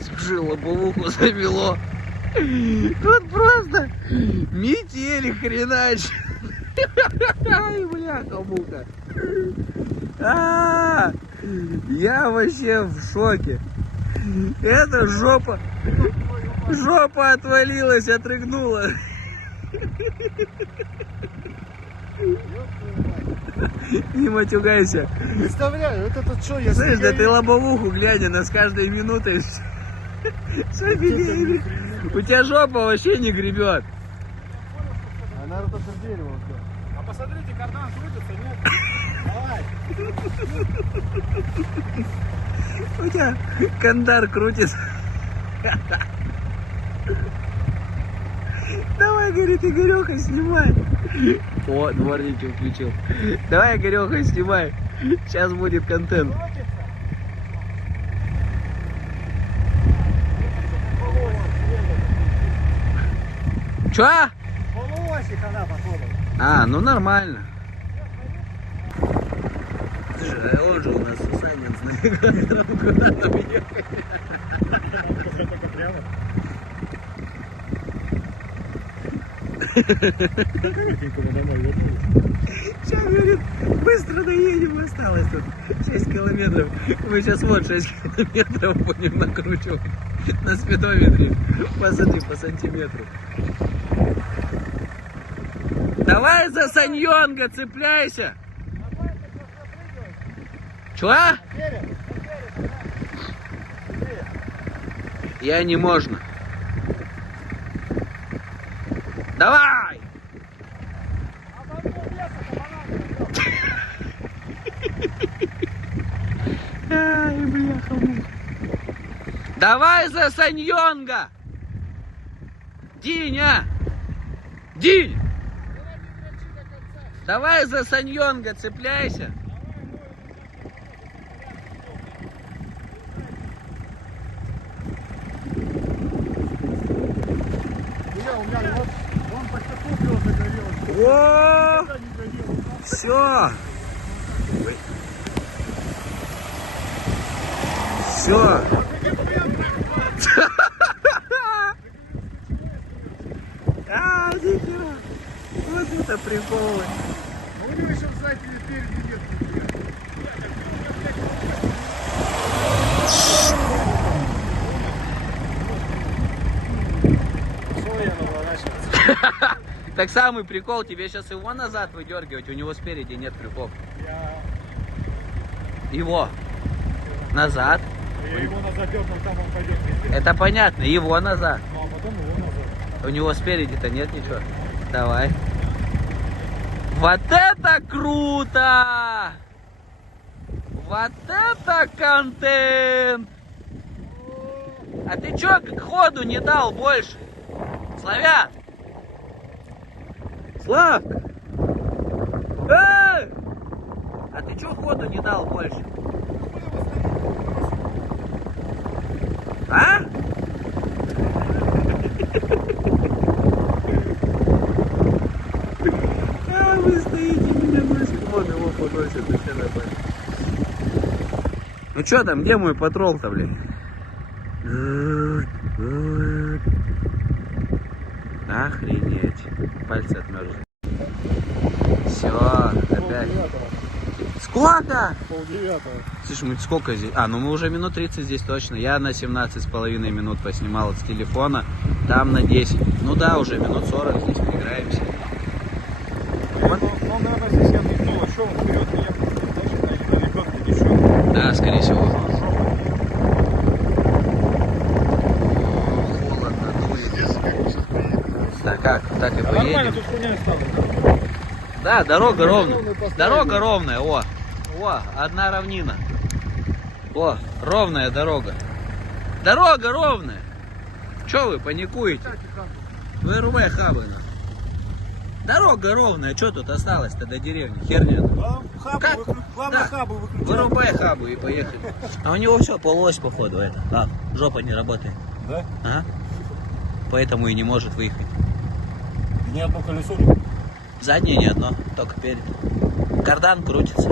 Слушай, лобовуху завело. Тут просто метель хренач. Ай, бляха-муха. Я вообще в шоке. Это жопа. Жопа отвалилась, отрыгнула. Не матюгайся. Представляю, вот это что, я... Слышь, да ты лобовуху глянь, она с каждой минутой шабелеет. У тебя жопа вообще не гребет. А наверное, только дерево. А посмотрите, кардан крутится, нет? Давай. У тебя кандар крутится. Давай, говорит, Игореха, снимай. О, дворники включил. Давай, Игореха, снимай. Сейчас будет контент. Чё? Полуосик она, походу. Ну нормально. Слушай, а он же у нас Сусанин, знаешь, куда нам ехать. Сейчас, говорит, быстро доедем, осталось тут 6 километров. Мы сейчас вот 6 километров будем накручивать на спидометре. Посмотри, по сантиметру. Давай за Саньонга цепляйся. Чего? Я не можно. Давай! Ай, бляха. Давай за Саньонга! Диня! Динь! Давай за Саньонга цепляйся! О! Все! Все! Нихера! Вот это приколы! А у него еще сзади и спереди нет. Так самый прикол, тебе сейчас его назад выдергивать, у него спереди нет крюков. Его. Назад. Я его назад дернул, там он пойдет везде. Это понятно, его назад. Ну а потом его назад. У него спереди-то нет ничего. Давай. Вот это круто! Вот это контент! А ты чё ходу не дал больше? Славян! Славка! А ты чё ходу не дал больше? А? Вы стоите, меня брызг, вон его подносят, и все нормально. Ну чё там, где мой патрол-то, блин? Охренеть. Пальцы отмерзли. Все, опять. Сколько? 8:30. Слушай, мы сколько здесь? Ну мы уже минут 30 здесь точно. Я на 17,5 минут поснимал с телефона. Там на 10. Ну да, уже минут 40 здесь поиграемся. Вот. Он, наверное, здесь я отдохнул, шел вперед, и я дальше на еще. Да, скорее всего. Холодно, дует. Да как, так и поедем. Нормально, тут хуйня стала. Да, дорога ровная. Дорога ровная, о, одна равнина. О, ровная дорога. Дорога ровная. Че вы паникуете? Вырубай хабы. Дорога ровная, что тут осталось-то до деревни? Херня. Главное хабы выключать. Вырубай хабу и поехали. А у него все, полуось походу это. Жопа не работает. Да? Ага. Поэтому и не может выехать. Ни одно колесо не... Заднее ни одно, только перед. Кардан крутится.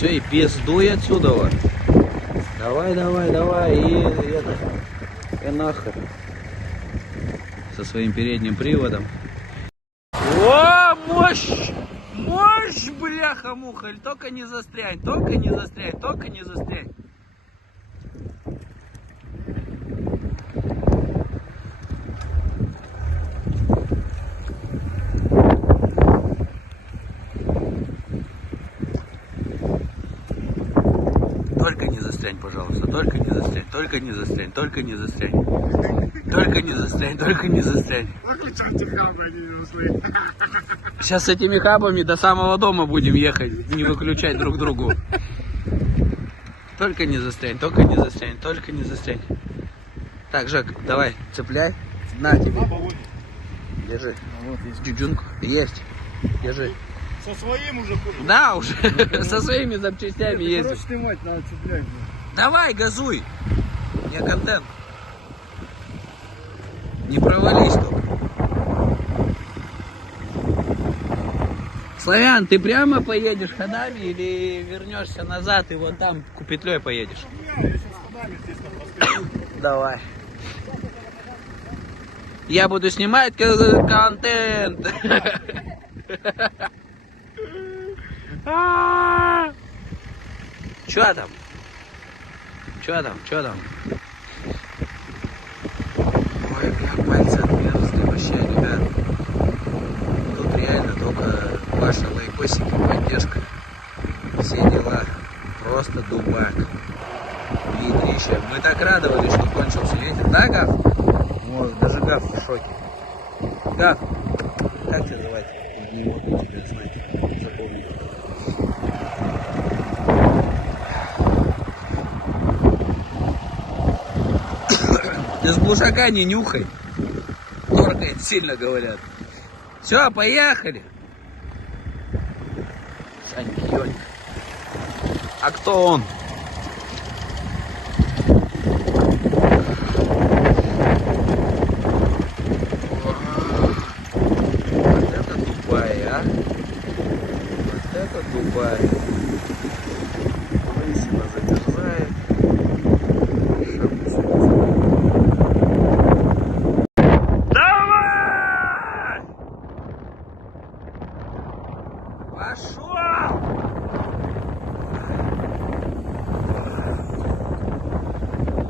Все, и пиздуй отсюда. Вот. Давай, давай, давай. И нахер. Со своим передним приводом. О, мощь! Мощь, бляха-муха! Только не застрянь, только не застрянь, только не застрянь. Только не застрянь, пожалуйста, только не застрянь, только не застрянь, только не застрянь. Только не застрянь, только не застрянь. Сейчас с этими хабами до самого дома будем ехать, не выключать друг другу. Только не застрянь, только не застрянь, только не застрянь. Так, Жек, давай, цепляй. На тебе. Держи. Джуджунку. Есть. Держи. Со своим уже купил. Да, уже. Со своими запчастями ездишь. Снимать надо цеплять. Давай, газуй. У меня контент. Не провались только. Славян, ты прямо поедешь ходами или вернешься назад и вот там петлей поедешь? Я сейчас ходами здесь там. Давай. Я буду снимать контент. Чё там? Чё там? Чё там? Ой, бля, пальцы отмерзли вообще, ребят. Тут реально только ваши лайкосики, поддержка. Все дела. Просто дубак. Видрища. Мы так радовались, что кончился ветер. Да, Гав? Вот, даже Гав в шоке. Гав, как тебя звать? Не могу тебя знать. Запомни. Ты с глушака не нюхай. Торкает сильно, говорят. Все, поехали. Саньки-ёнька. А кто он? Вот это тупая, а? Вот это тупая. Лысина задержает. Давай! Пошел!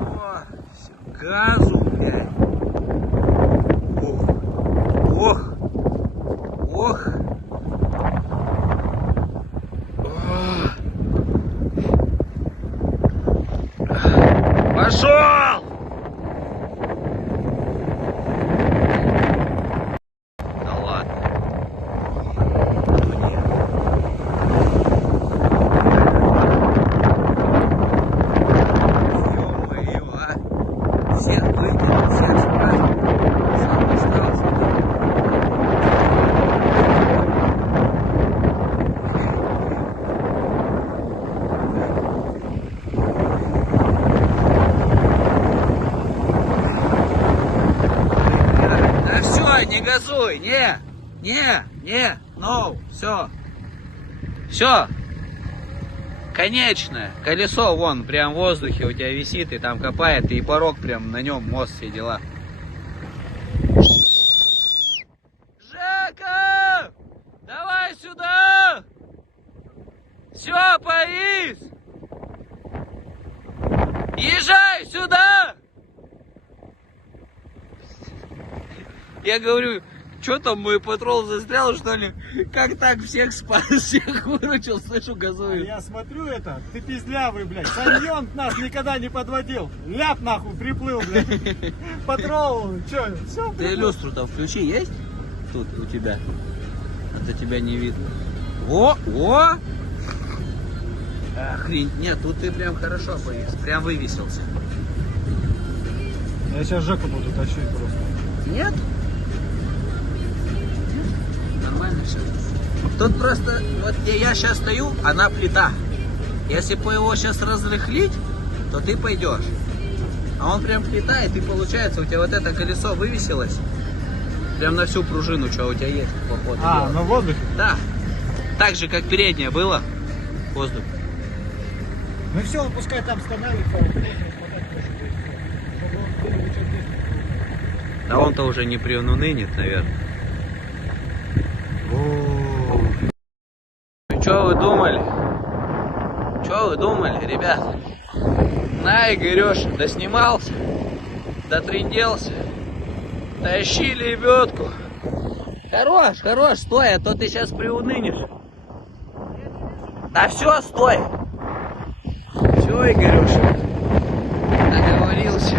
О, все, газу, блядь. Ох, ох, ох. Пошел! Да ладно. Ну нет. Ё-моё, а? Всех выкинул, всех сразу. Сам остался. Да все, не газуй, не, no, все, конечное, колесо вон прям в воздухе у тебя висит и там копает, и порог прям на нем, мост, все дела. Жека, давай сюда, все, Борис, езжай сюда. Я говорю, что там, мой патрол застрял, что ли? Как так всех спас, всех выручил, слышу, газует. Я смотрю это, ты пиздлявый, блядь. Саньон нас никогда не подводил. Ляп нахуй приплыл, блядь. Патрол, что, все. Ты люстру там включи, есть? Тут у тебя. Это тебя не видно. О! Охрень, нет, тут ты прям хорошо повис, прям вывесился. Я сейчас Жеку буду тащить просто. Нет? Нормально все. Тут просто, вот где я сейчас стою, она плита. Если бы его сейчас разрыхлить, то ты пойдешь. А он прям плита, и ты, получается, у тебя вот это колесо вывесилось. Прям на всю пружину, что у тебя есть по ходу. А, на воздухе? Да. Так же, как переднее было. Воздух. Ну все, он пускай там становится, он должен смотреть, чтобы он перелетел здесь. Да он-то уже не приунынет, наверное. Что вы думали? Что вы думали, ребят? На, Игорёша, доснимался, дотринделся, тащи лебедку. Хорош, хорош, стой, а то ты сейчас приунынешь. Да все, стой. Все, Игорёша, договорился.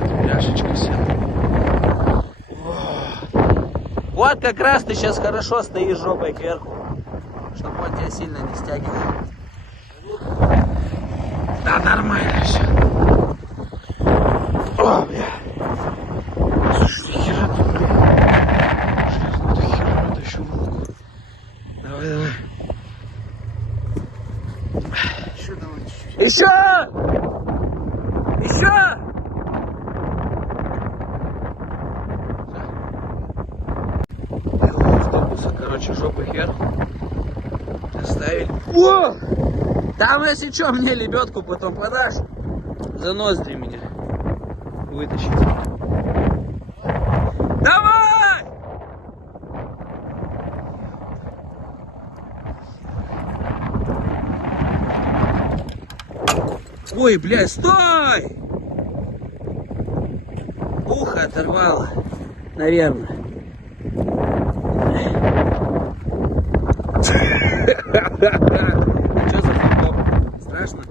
Вот пляшечка села. Вот как раз ты сейчас хорошо стоишь жопой кверху, чтобы он тебя сильно не стягивал. Да нормально все. О, бля. Слушай, хера ты, бля. Железную-то херу тащу в руку. Давай, давай. Еще давай чуть-чуть. Еще! Еще! Автобуса, короче, жопы кверху. Оставили. О! Там, если что, мне лебедку потом подашь. За ноздри меня вытащить. Давай! Ой, блядь, стой! Ухо оторвало, наверное. Что за фантом? Страшно?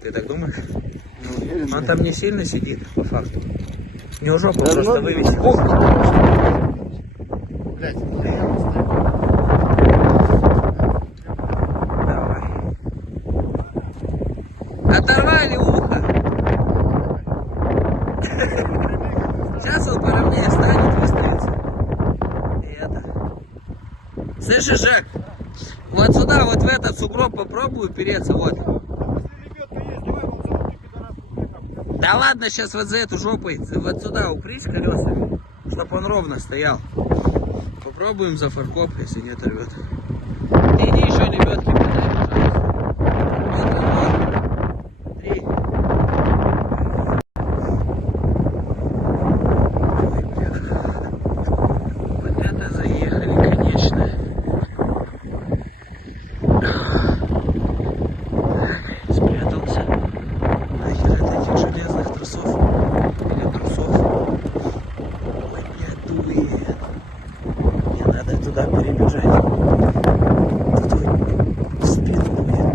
Ты так думаешь? Он там не сильно сидит, по факту. Не в жопу просто вывесил. Блять, Давай. Оторвали ухо. Сейчас он поровнее станет, выставится. И это. Слышишь, Жек? Вот сюда, вот в этот сугроб попробую упереться, вот. Да ладно, сейчас вот за эту жопой, вот сюда упрись колесами, чтобы он ровно стоял. Попробуем за фаркоп, если не оторвет. Иди еще лебедки подай, пожалуйста. Вот, 3. Ой, бля. Вот это заехали, конечно. Спрятался. Нахер от этих железных трусов. Или трусов. Ой, блядь, дует. Мне надо туда перебежать. Тут вот в спину дует.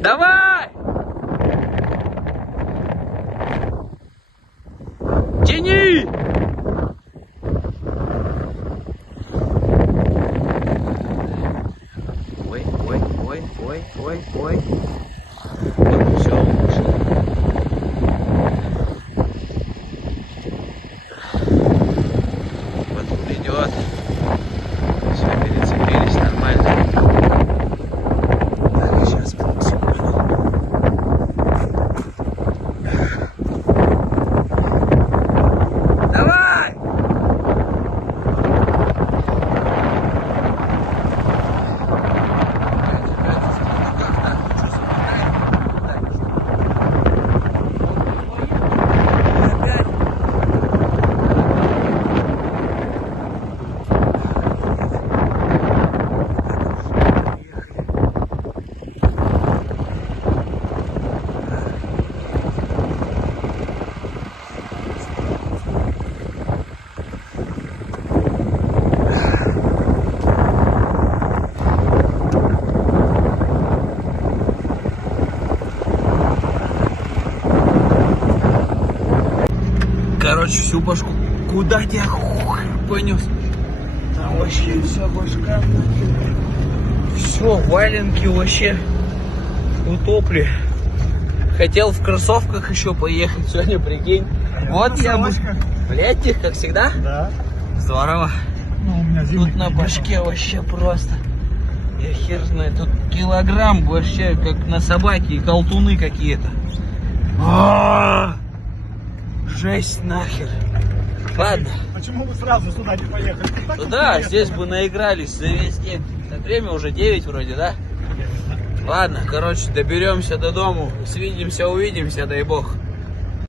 Давай! Тяни! Ой, ой, ой, ой, ой, ой. Вот, все, ушел. Вот придет. Все, перецепились нормально. Так, сейчас секунду. Давай! Короче, всю башку. Куда тебя понес? Там вообще вся башка. Все, валенки вообще утопли. Хотел в кроссовках еще поехать сегодня, прикинь. Вот я бы. В летних, как всегда? Да. Здорово. Ну, у меня Тут на башке вообще просто. Я хер знаю, тут килограмм вообще как на собаке и колтуны какие-то. Жесть нахер. Ладно. Почему мы сразу сюда не поехали? Так тут Да, интересно. здесь бы наигрались за весь день. Так, время уже 9 вроде, да? Ладно, короче, доберемся до дому. Свидимся, увидимся, дай бог.